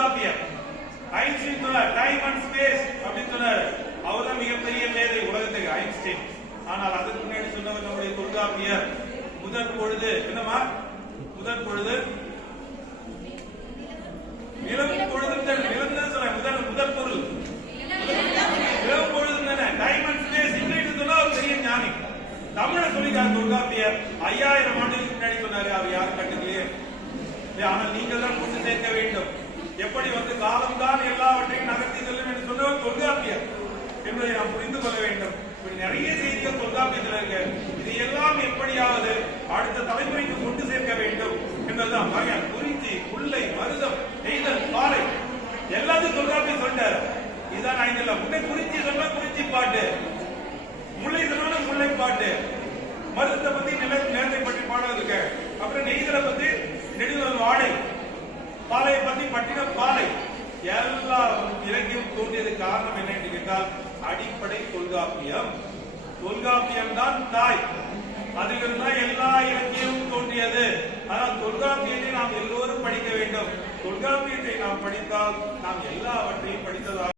Tolkappiyar. Einstein சொன்னார் time and space அப்படின்னு சொன்னார். அவர்தான் மிகப்பெரிய மேதை உலகத்துக்கு, ஐன்ஸ்டீன். ஆனால் அதற்கு முன்னாடி சொன்னவர் நம்முடைய தொல்காப்பியர். முதற் பொழுது என்னமா? முதற் பொழுது நிலம் பொழுது நிலம் சொல்ல முதற் பொருள் நிலம் பொழுது டைம் அண்ட் ஸ்பேஸ் இங்கிலீஷ் சொன்னா ஒரு பெரிய ஞானி. தமிழ சொல்லிக்கார் தொல்காப்பியர் 5000 ஆண்டுகளுக்கு முன்னாடி சொன்னாரு. அவர் யாரும் கண்டுக்கலையே. ஆனால் நீங்கள் தான் கொண்டு சேர்க்க வேண்டும். எப்படி காலம் தான் எல்லாவற்றையும் நகர்த்தி செல்லும் என்று சொன்னவர் தொல்காப்பியர் என்பதை நாம் புரிந்து கொள்ள வேண்டும். இப்படி நிறைய செய்திகள் தொல்காப்பியத்தில் இருக்கு. இது எல்லாம் எப்படியாவது அடுத்த தலைமுறைக்கு கொண்டு சேர்க்க வேண்டும் என்பதுதான். குறிஞ்சி, முல்லை, மருதம், நெய்தல், பாலை எல்லாத்தையும் தொல்காப்பியம் சொல்லிட்டார். இதுதான் ஐந்து. முன்னே குறிஞ்சி சொன்னா குறிஞ்சி பாட்டு, முல்லை சொன்னா முல்லை பாட்டு, மருதத்தை பத்தி நிலத்தை பற்றி பாடம் இருக்கு. அப்புறம் நெய்தலை பத்தி நெடுங்கல் வாடை, பாலையை பத்தி பட்டின பாலை. எல்லா இலக்கியம் தோன்றியது காரணம் என்ன என்று கேட்டால் அடிப்படை தொல்காப்பியம். தொல்காப்பியம் தான் தாய். அதிலிருந்து தான் எல்லா இலக்கியமும் தோன்றியது. ஆனால் தொல்காப்பியத்தை நாம் எல்லோரும் படிக்க வேண்டும். தொல்காப்பியத்தை நாம் படித்தால் நாம் எல்லாவற்றையும் படித்ததாக